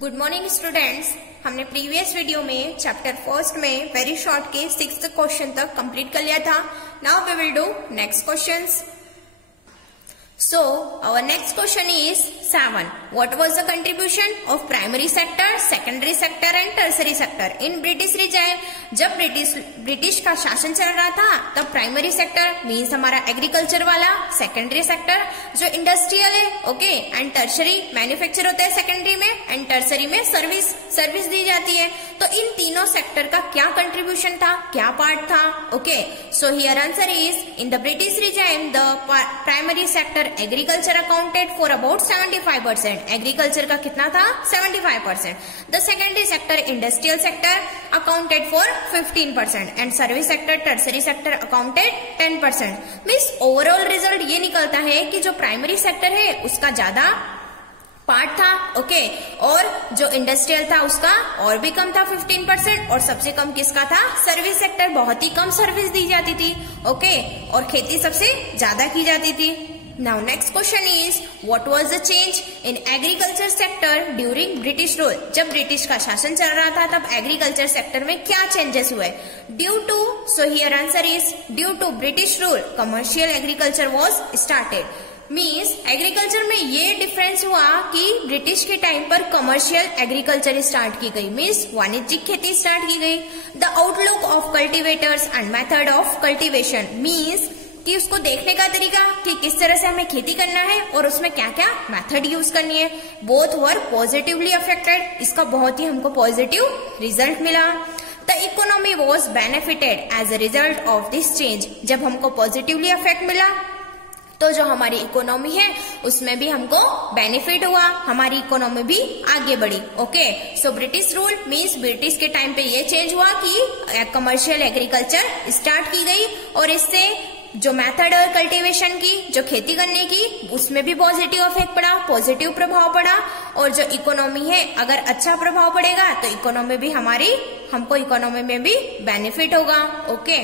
Good morning students. हमने previous video में chapter first में वेरी शॉर्ट के 6th क्वेश्चन तक कंप्लीट कर लिया था। Now we will do next questions. So our next question is 7. What was the contribution of primary sector, secondary sector and tertiary sector in British regime? जब British का शासन चल रहा था तब प्राइमरी सेक्टर मीन्स हमारा एग्रीकल्चर वाला, secondary sector जो इंडस्ट्रियल है, ओके, एंड टर्शरी मैन्युफैक्चर होता है सेकेंडरी में, एंड टर्सरी में सर्विस दी जाती है। तो इन तीनों सेक्टर का क्या कंट्रीब्यूशन था, क्या पार्ट था? Okay, so here answer is in the British regime the primary sector agriculture accounted for about 75%। Agriculture का कितना था? 75%। The secondary sector industrial sector accounted for 15% and service sector tertiary sector accounted 10%। Means overall result ये निकलता है कि जो primary sector है उसका ज्यादा पार्ट था, ओके, और जो इंडस्ट्रियल था उसका और भी कम था 15%, और सबसे कम किसका था? सर्विस सेक्टर, बहुत ही कम सर्विस दी जाती थी, ओके, और खेती सबसे ज्यादा की जाती थी। Now next question is what was the change in agriculture sector during British rule? जब ब्रिटिश का शासन चल रहा था तब एग्रीकल्चर सेक्टर में क्या चेंजेस हुए? Due to, so here answer is due to British rule commercial agriculture was started. Means agriculture में ये डिफरेंस हुआ कि ब्रिटिश के टाइम पर कमर्शियल एग्रीकल्चर स्टार्ट की गई, मीन्स वाणिज्यिक खेती स्टार्ट की गई। The outlook of cultivators and method of cultivation, means कि उसको देखने का तरीका कि किस तरह से हमें खेती करना है और उसमें क्या क्या मेथड यूज करनी है, बोथ वर पॉजिटिवली अफेक्टेड। इसका बहुत ही हमको पॉजिटिव रिजल्ट मिला। The economy was benefited as a result of this change. जब हमको पॉजिटिवली अफेक्ट मिला तो जो हमारी इकोनॉमी है उसमें भी हमको बेनिफिट हुआ, हमारी इकोनॉमी भी आगे बढ़ी, okay. So British rule means British के टाइम पे ये चेंज हुआ कि कमर्शियल एग्रीकल्चर स्टार्ट की गई और इससे जो मेथड और कल्टीवेशन की, जो खेती करने की, उसमें भी पॉजिटिव इफेक्ट पड़ा, पॉजिटिव प्रभाव पड़ा। और जो इकोनॉमी है अगर अच्छा प्रभाव पड़ेगा तो इकोनॉमी भी हमको इकोनॉमी में भी बेनिफिट होगा, ओके।